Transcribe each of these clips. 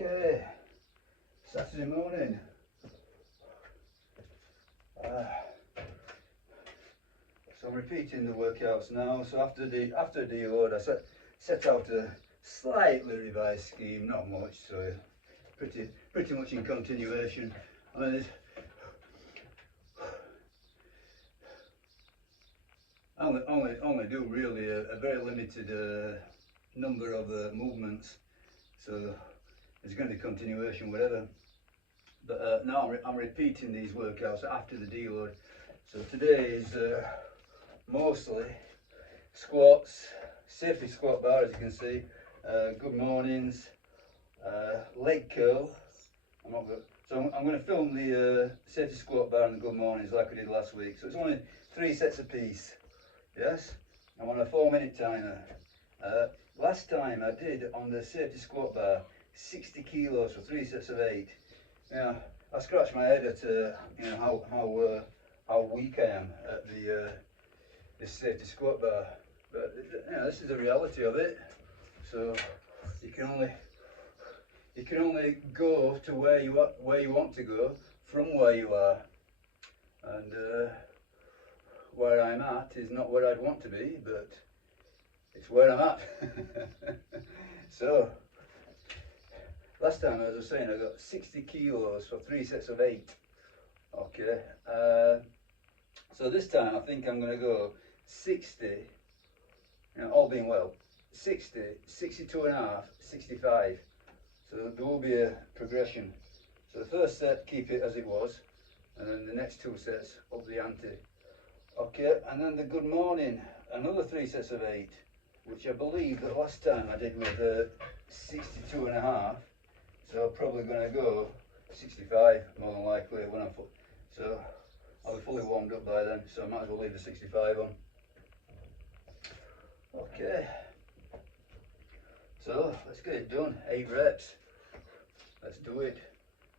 Okay, Saturday morning. So I'm repeating the workouts now. So after deload, I set out a slightly revised scheme, not much, so pretty much in continuation. I mean, only do really a very limited number of movements, so it's going to be continuation, whatever. But now I'm repeating these workouts after the deload. So today is mostly squats, safety squat bar, as you can see, good mornings, leg curl. I'm going to film the safety squat bar and the good mornings like I did last week. So it's only 3 sets a piece. Yes, I'm on a 4-minute timer. Last time I did on the safety squat bar 60 kilos for 3 sets of 8. Yeah, I scratched my head at how weak I am at this safety squat bar, but this is the reality of it. So you can only go to where you want to go from where you are, and where I'm at is not where I'd want to be, but it's where I'm at. So last time, as I was saying, I got 60 kilos for 3 sets of 8. Okay, so this time I think I'm going to go 60, all being well, 60, 62 and a half, 65. So there will be a progression. So the first set, keep it as it was, and then the next 2 sets, up the ante. Okay, and then the good morning, another 3 sets of 8, which I believe that last time I did with 62 and a half. So I'm probably going to go 65, more than likely, when I'm so I'll be fully warmed up by then, so I might as well leave the 65 on. Okay, so let's get it done. 8 reps. Let's do it.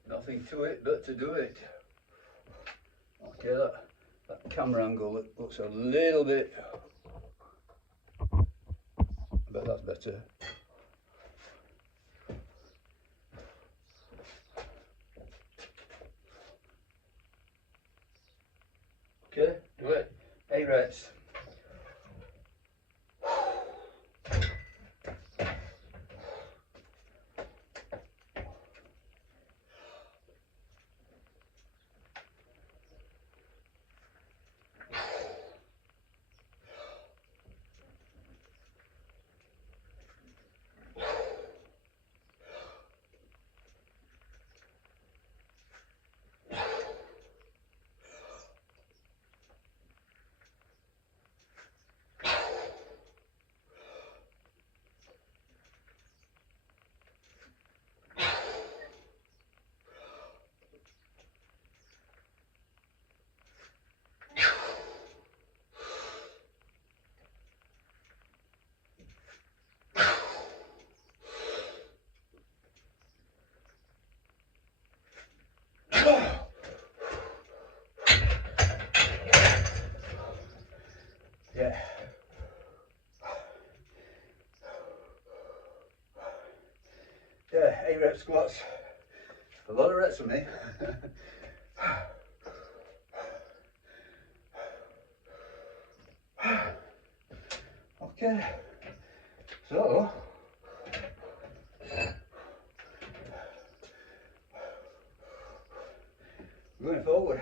Nothing to it but to do it. Okay, that camera angle looks a little bit, I bet that's better. Okay, do it. 8 reps. Yeah. Yeah, 8 rep squats. A lot of reps for me. Okay, so going forward.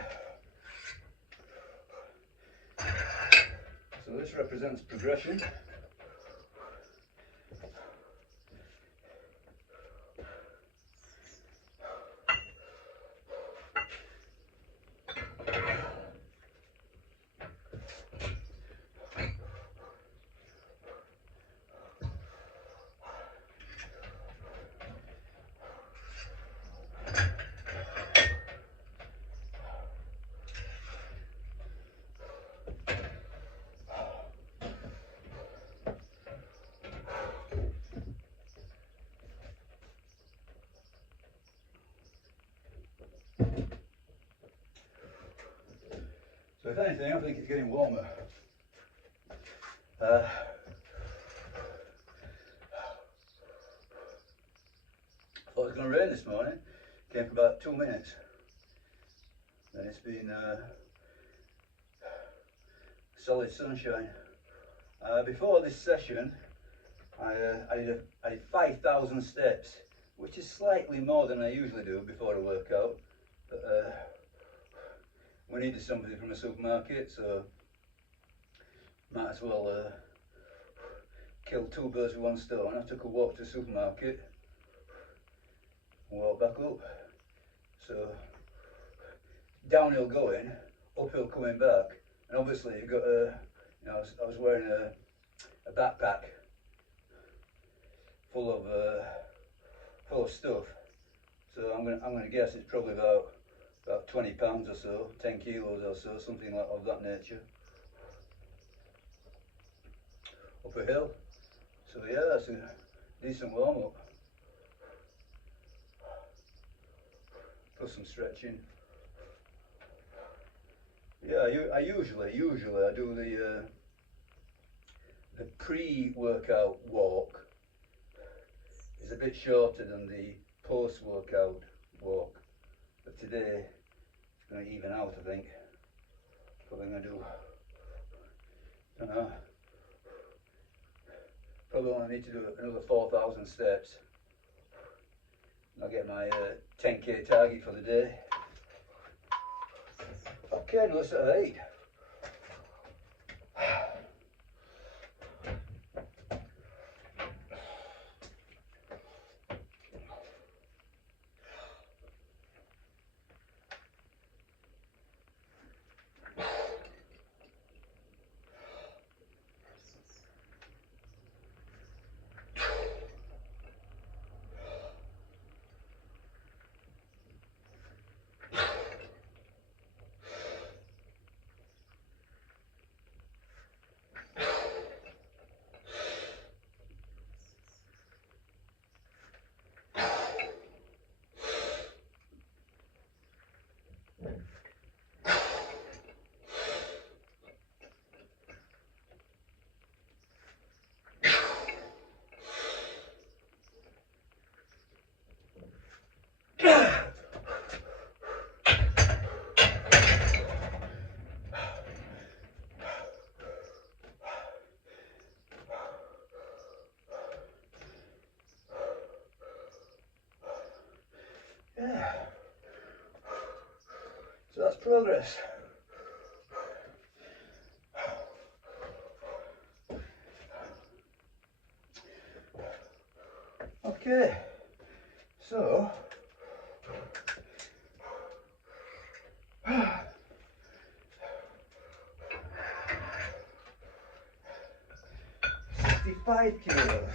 So this represents progression. So if anything, I think it's getting warmer. Thought it was going to rain this morning. Came for about 2 minutes. Then it's been solid sunshine. Before this session, I did 5,000 steps, which is slightly more than I usually do before a workout. But we needed somebody from a supermarket, so might as well kill two birds with one stone. I took a walk to the supermarket and walked back up. So downhill going, uphill coming back, and obviously you got I was wearing a backpack full of stuff. So I'm gonna guess it's probably about 20 pounds or so, 10 kilos or so, something like of that nature. Up a hill. So yeah, that's a decent warm up. Plus some stretching. Yeah, I usually I do the pre-workout walk is a bit shorter than the post-workout walk, but today it's going to even out. I think probably going to do, I don't know, probably only need to do another 4,000 steps. I'll get my 10k target for the day. Okay, now let's eat. Yeah. So that's progress. Okay. So 65 kilos.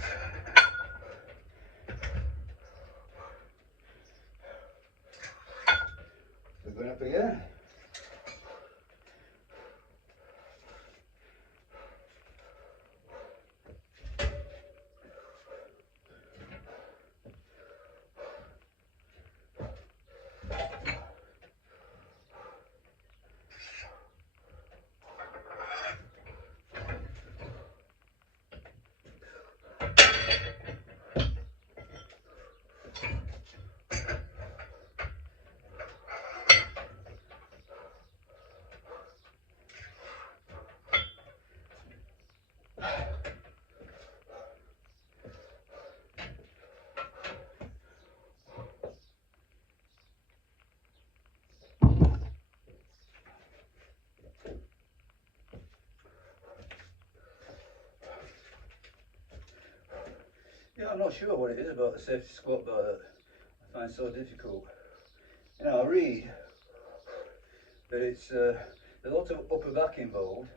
We're going up again. Yeah, I'm not sure what it is about the safety squat bar that I find so difficult. You know, I read that it's there's a lot of upper back involved,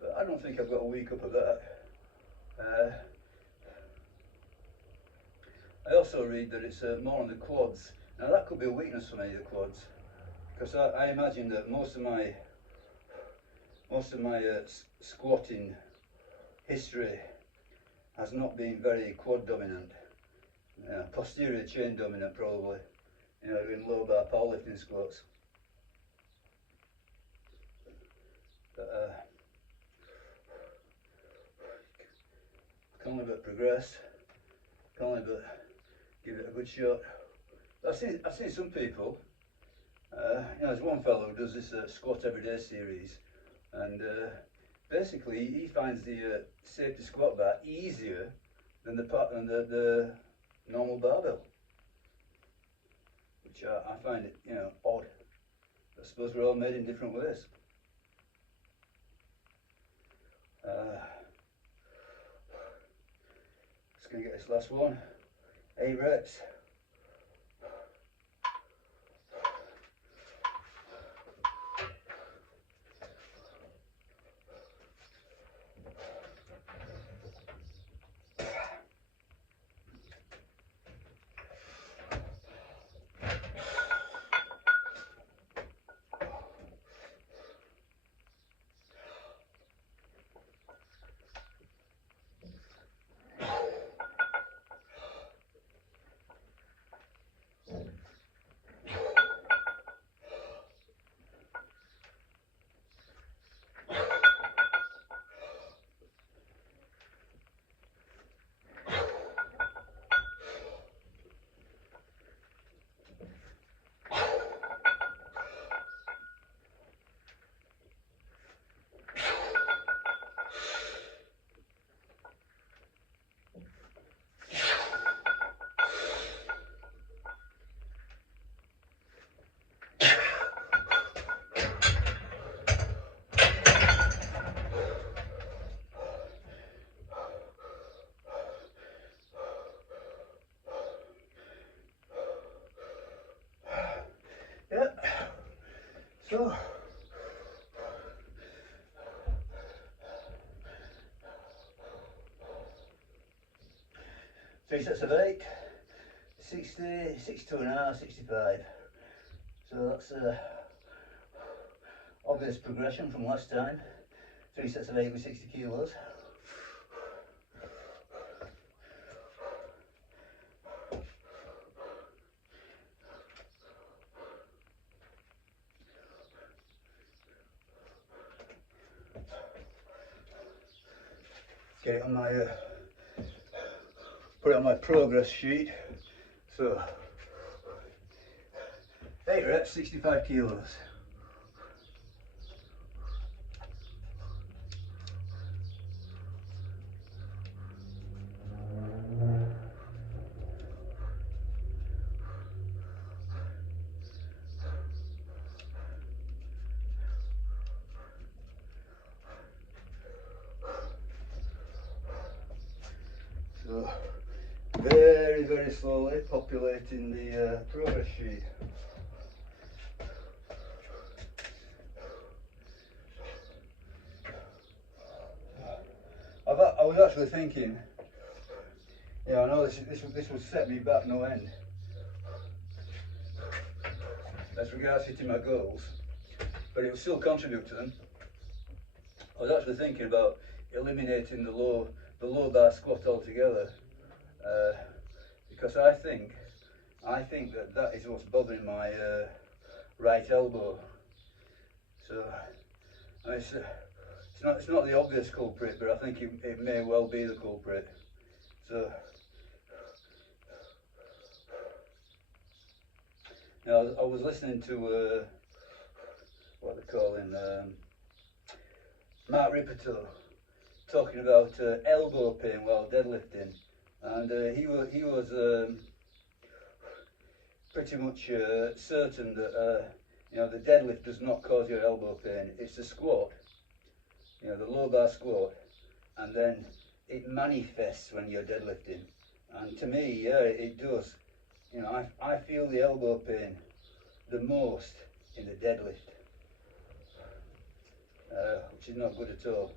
but I don't think I've got a weak upper back. I also read that it's more on the quads. Now that could be a weakness for me, the quads, because I imagine that most of my squatting history has not been very quad dominant. Posterior chain dominant probably. You know, doing low bar powerlifting squats. But can only but progress. Can only but give it a good shot. I've seen some people. You know, there's one fellow who does this squat everyday series, and basically he finds the safety squat bar easier than the normal barbell, which I find it, you know, odd. I suppose we're all made in different ways. Just gonna get this last one. 8 reps. Yeah. So 3 sets of 8, 60, 62.5, 65. So that's obvious progression from last time. 3 sets of 8 with 60 kilos. Get it on my put it on my progress sheet. So 8 reps, 65 kilos. So very, very slowly populating the progress sheet. I was actually thinking, yeah, I know this will set me back no end as regards hitting my goals, but it will still contribute to them. I was actually thinking about eliminating the low bar squat altogether, because I think that is what's bothering my right elbow. So I mean, it's not the obvious culprit, but I think it may well be the culprit. So you know, I was listening to what they call him, Mark Ripperto, talking about elbow pain while deadlifting, and he was pretty much certain that you know, the deadlift does not cause your elbow pain. It's the squat, you know, the low bar squat, and then it manifests when you're deadlifting. And to me, yeah, it does. You know, I feel the elbow pain the most in the deadlift, which is not good at all.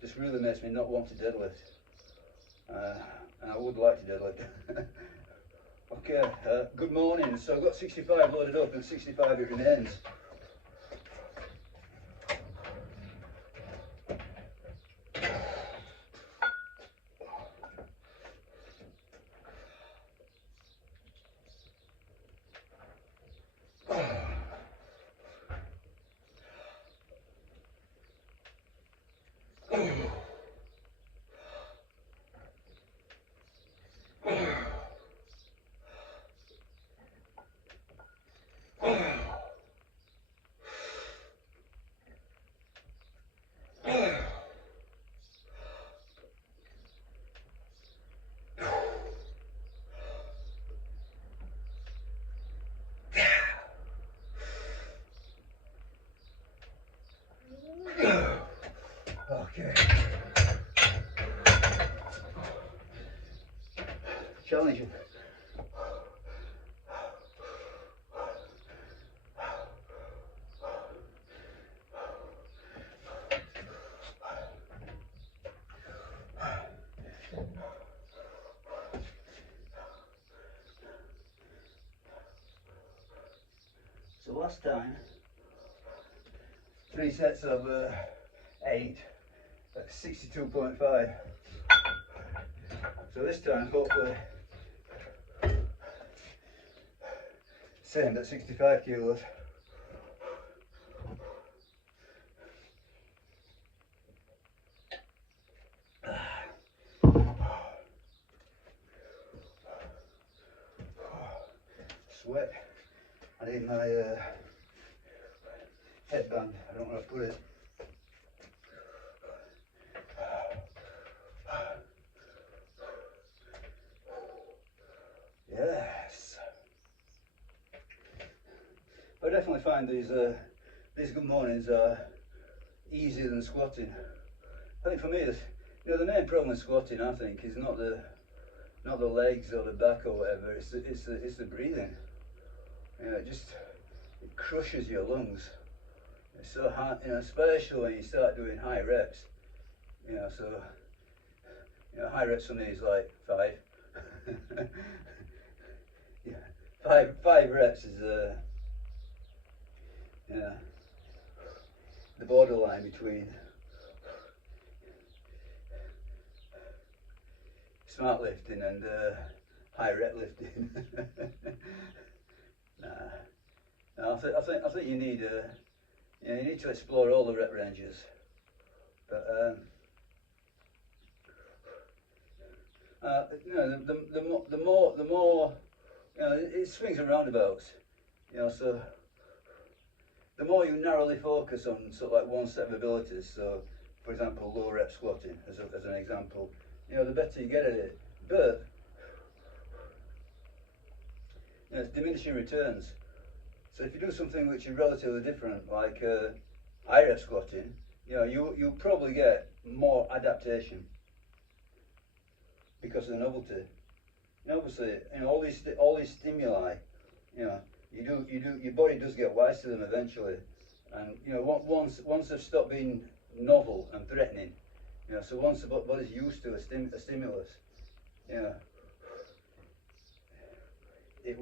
Just really makes me not want to deadlift, and I would like to deadlift. Okay, good morning. So I've got 65 loaded up, and 65 it remains. challenging. So last time, 3 sets of 8 at 62.5. So this time, hopefully, same at 65 kilos. Sweat. I need my headband. I don't know where to put it. Yes. I definitely find these good mornings are easier than squatting. I think for me, the main problem with squatting, I think, is not the legs or the back or whatever. It's the breathing. It crushes your lungs. It's so hard, especially when you start doing high reps. So high reps for me is like 5. Yeah, five reps is the borderline between smart lifting and high rep lifting. Nah, I think you need to explore all the rep ranges, but the more it swings and roundabouts. So the more you narrowly focus on sort of like one set of abilities, so for example low rep squatting as an example, the better you get at it. But it's diminishing returns. So if you do something which is relatively different, like high rep squatting, you'll probably get more adaptation because of the novelty. Obviously, all these stimuli, your body does get wise to them eventually, and once they've stopped being novel and threatening, so once the body's used to a stimulus, it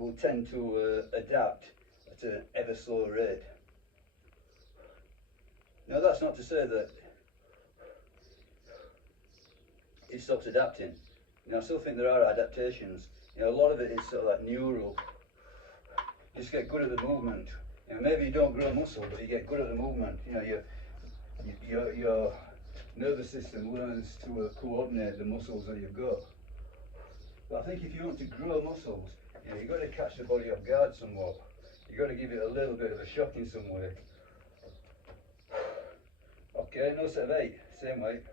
will tend to adapt at an ever slower rate. Now that's not to say that it stops adapting. I still think there are adaptations. A lot of it is sort of like neural. You just get good at the movement. Maybe you don't grow muscle, but you get good at the movement. Your nervous system learns to coordinate the muscles that you've got. But I think if you want to grow muscles, you've got to catch the body off guard somewhat. You've got to give it a little bit of a shock in some way. Okay, no set of 8, same weight.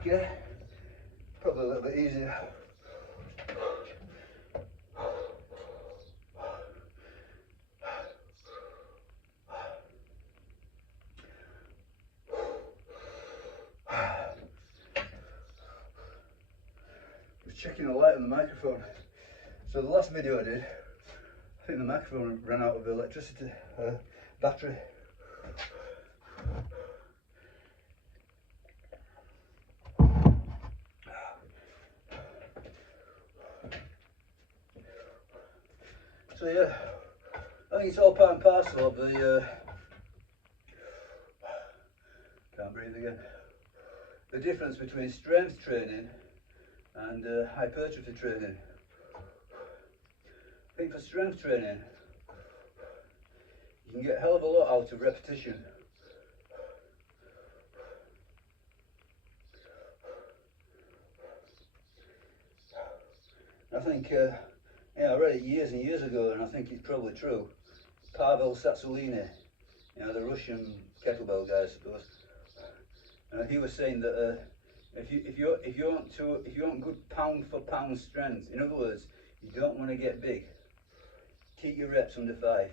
Okay, probably a little bit easier. Just checking the light on the microphone. So the last video I did, I think the microphone ran out of electricity, battery. So yeah, I think it's all part and parcel of the, can't breathe again, the difference between strength training and hypertrophy training. think for strength training, you can get a hell of a lot out of repetition. I think, I read it years and years ago, and I think it's probably true. Pavel Tsatsouline, the Russian kettlebell guy, I suppose. He was saying that if you want good pound for pound strength, in other words, you don't want to get big, keep your reps under 5.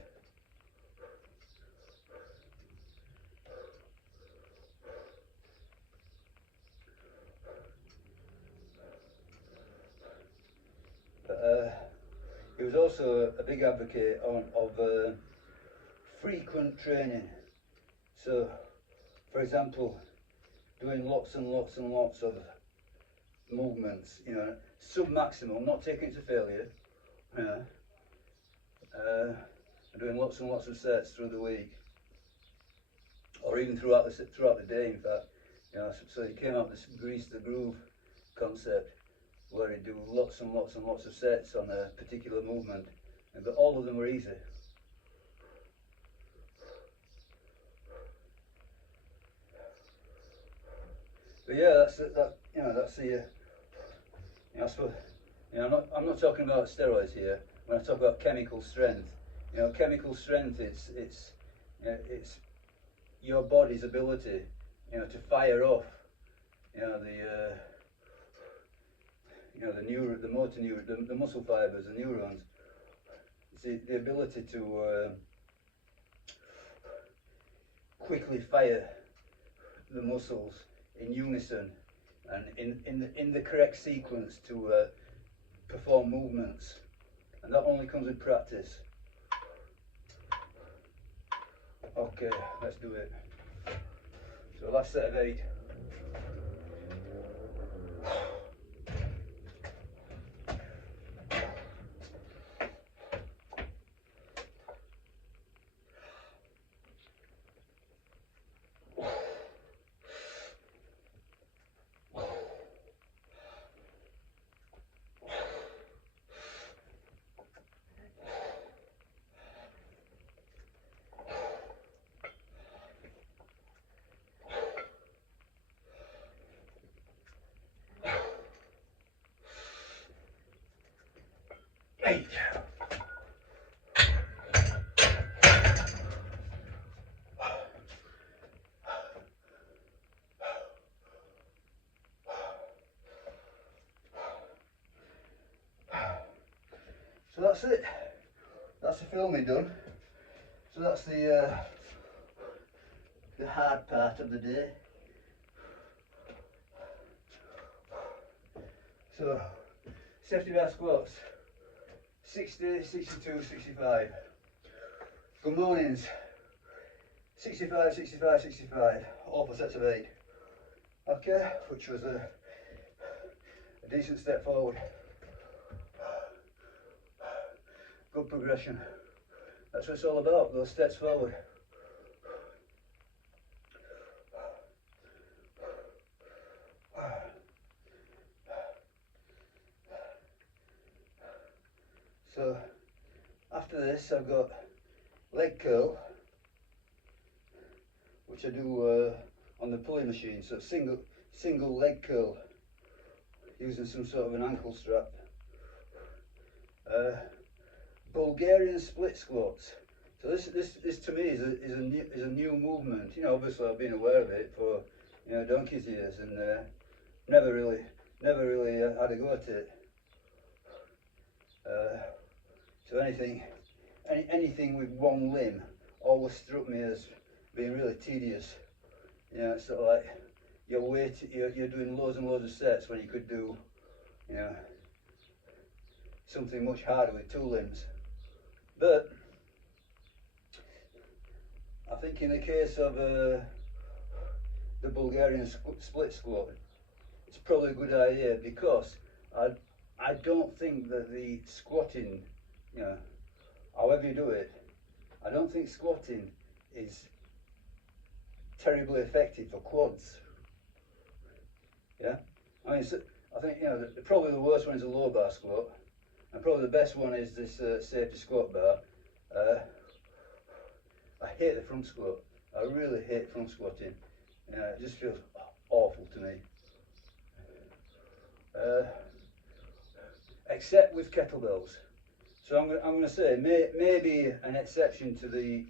But he was also a big advocate of frequent training. So, for example, doing lots and lots and lots of movements, sub-maximal, not taking it to failure, doing lots and lots of sets through the week, or even throughout the day, in fact. So he came up with this grease the groove concept, where he'd do lots and lots and lots of sets on a particular movement, but all of them were easy. But yeah, that's the I suppose, I'm not talking about steroids here. When I talk about chemical strength, chemical strength, it's your body's ability, to fire off, the motor neuron, the muscle fibers, the neurons. It's the ability to quickly fire the muscles in unison and in the correct sequence to perform movements, and that only comes with practice. Okay, let's do it. So last set of 8. So that's it. That's the filming done. So that's the hard part of the day. So safety bar squats, 60, 62, 65. Good mornings, 65, 65, 65, all for sets of 8. Okay, which was a decent step forward. Good progression. That's what it's all about, those steps forward. So after this I've got leg curl, which I do on the pulley machine, so single leg curl using some sort of an ankle strap. Bulgarian split squats. So this to me is a new movement. Obviously I've been aware of it for donkey's years, and never really had a go at it. So anything with one limb always struck me as being really tedious. It's sort of like you're doing loads and loads of sets when you could do something much harder with 2 limbs. But I think in the case of the Bulgarian split squat, it's probably a good idea, because I don't think that the squatting, however you do it, I don't think squatting is terribly effective for quads. Yeah, I mean, I think probably the worst one is a low bar squat, And probably the best one is this safety squat bar. I hate the front squat. I really hate front squatting. It just feels awful to me. Except with kettlebells. So I'm going to say maybe an exception to the,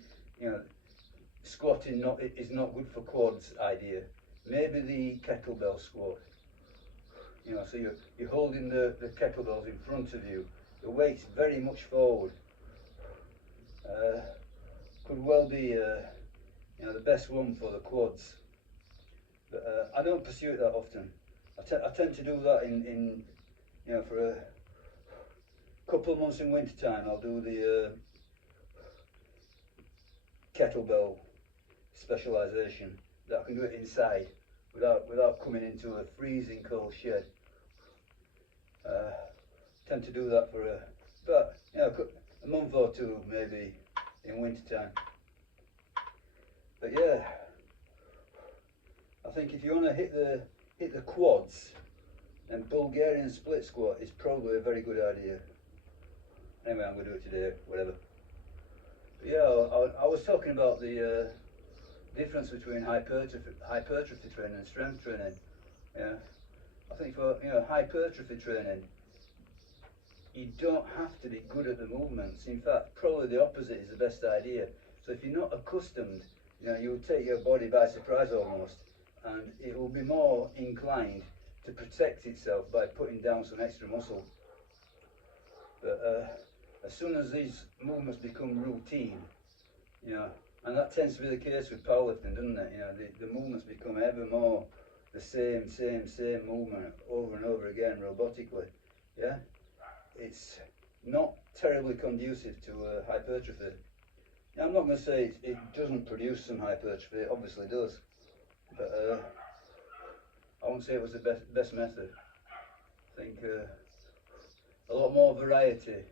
squatting is not good for quads idea. Maybe the kettlebell squat. So you're holding the kettlebells in front of you. The weight's very much forward. Could well be the best one for the quads. But I don't pursue it that often. I tend to do that in for a couple of months in winter time. I'll do the kettlebell specialisation, that I can do it inside without coming into a freezing cold shed. Tend to do that for about a month or two maybe in winter time. But yeah, I think if you want to hit the quads, then Bulgarian split squat is probably a very good idea. Anyway, I'm going to do it today, whatever. But yeah, I was talking about the difference between hypertrophy training and strength training. Yeah, I think for hypertrophy training, you don't have to be good at the movements. In fact, probably the opposite is the best idea. So if you're not accustomed, you'll take your body by surprise almost, and it will be more inclined to protect itself by putting down some extra muscle. But as soon as these movements become routine, and that tends to be the case with powerlifting, doesn't it? The movements become ever more the same movement over and over again robotically. Yeah, it's not terribly conducive to hypertrophy. Now, I'm not going to say it doesn't produce some hypertrophy. It obviously does, but I won't say it was the best method. I think a lot more variety,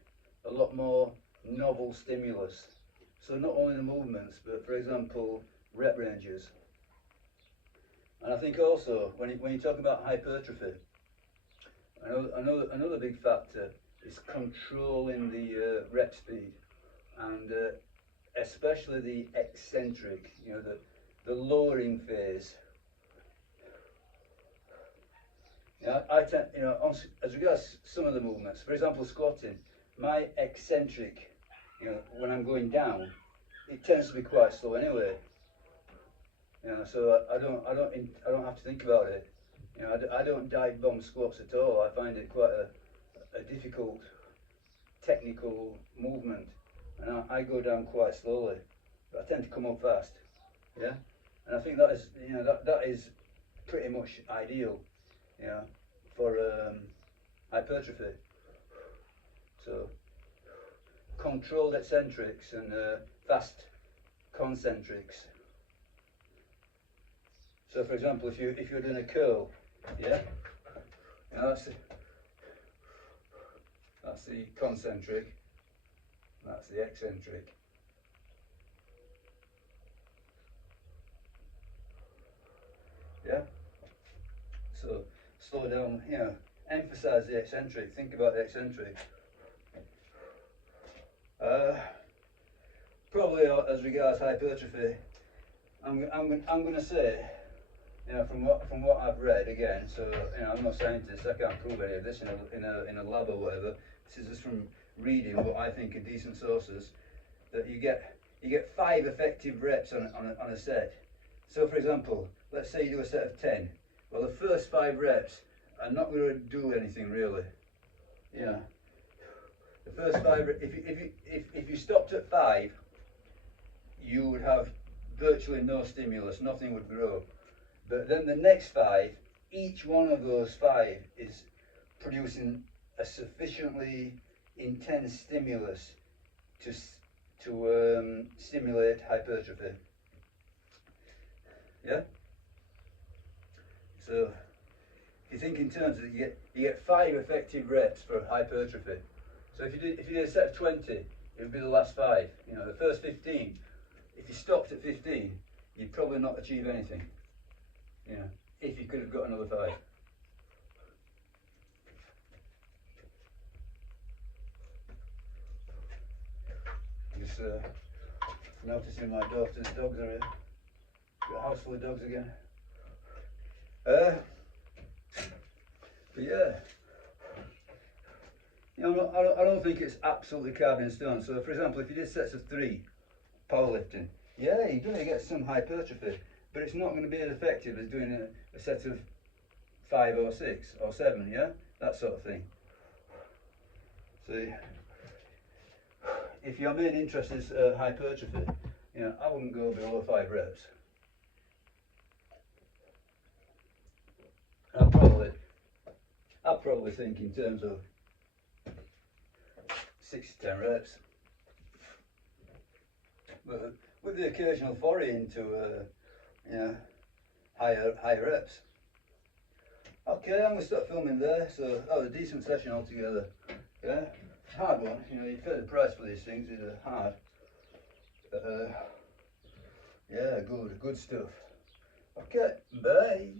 a lot more novel stimulus. So not only the movements, but for example, rep ranges. And I think also when you talk about hypertrophy, another big factor is controlling the rep speed, and especially the eccentric, the lowering phase. I tend, as regards some of the movements, for example, squatting, my eccentric, when I'm going down, it tends to be quite slow anyway. So I don't have to think about it. I don't dive bomb squats at all. I find it quite a difficult technical movement, and I go down quite slowly, but I tend to come up fast. Yeah, and I think that is that is pretty much ideal, for hypertrophy. So controlled eccentrics and fast concentrics. So for example, if you're doing a curl, that's the concentric, that's the eccentric. Yeah. So slow down, emphasize the eccentric. Think about the eccentric. Probably as regards hypertrophy, I'm going to say, from what I've read again. So I'm not a scientist. I can't prove any of this in a lab or whatever. This is just from reading what I think are decent sources. That you get 5 effective reps on a set. So for example, let's say you do a set of 10. Well, the first 5 reps are not going to do anything really. The first 5. If you stopped at 5, you would have virtually no stimulus. Nothing would grow. But then the next 5, each one of those 5 is producing a sufficiently intense stimulus to stimulate hypertrophy. Yeah. So if you think in terms of you get 5 effective reps for hypertrophy. So if you did a set of 20, it would be the last 5. The first 15. If you stopped at 15, you'd probably not achieve anything. If you could have got another 5. noticing my daughter's dogs are here. Got a house full of dogs again. But yeah, you know, I don't think it's absolutely carved in stone. So, for example, if you did sets of 3 powerlifting, yeah, you're going to get some hypertrophy, but it's not going to be as effective as doing a set of 5 or 6 or 7, yeah, that sort of thing. See, if your main interest is hypertrophy, you know, I wouldn't go below 5 reps. I'd probably think in terms of 6 to 10 reps, but with the occasional foray into you know, higher reps. Okay, I'm going to start filming there. So that was a decent session altogether. Yeah, hard one. You know, you pay the price for these things. These are hard. Yeah, good stuff. Okay, bye.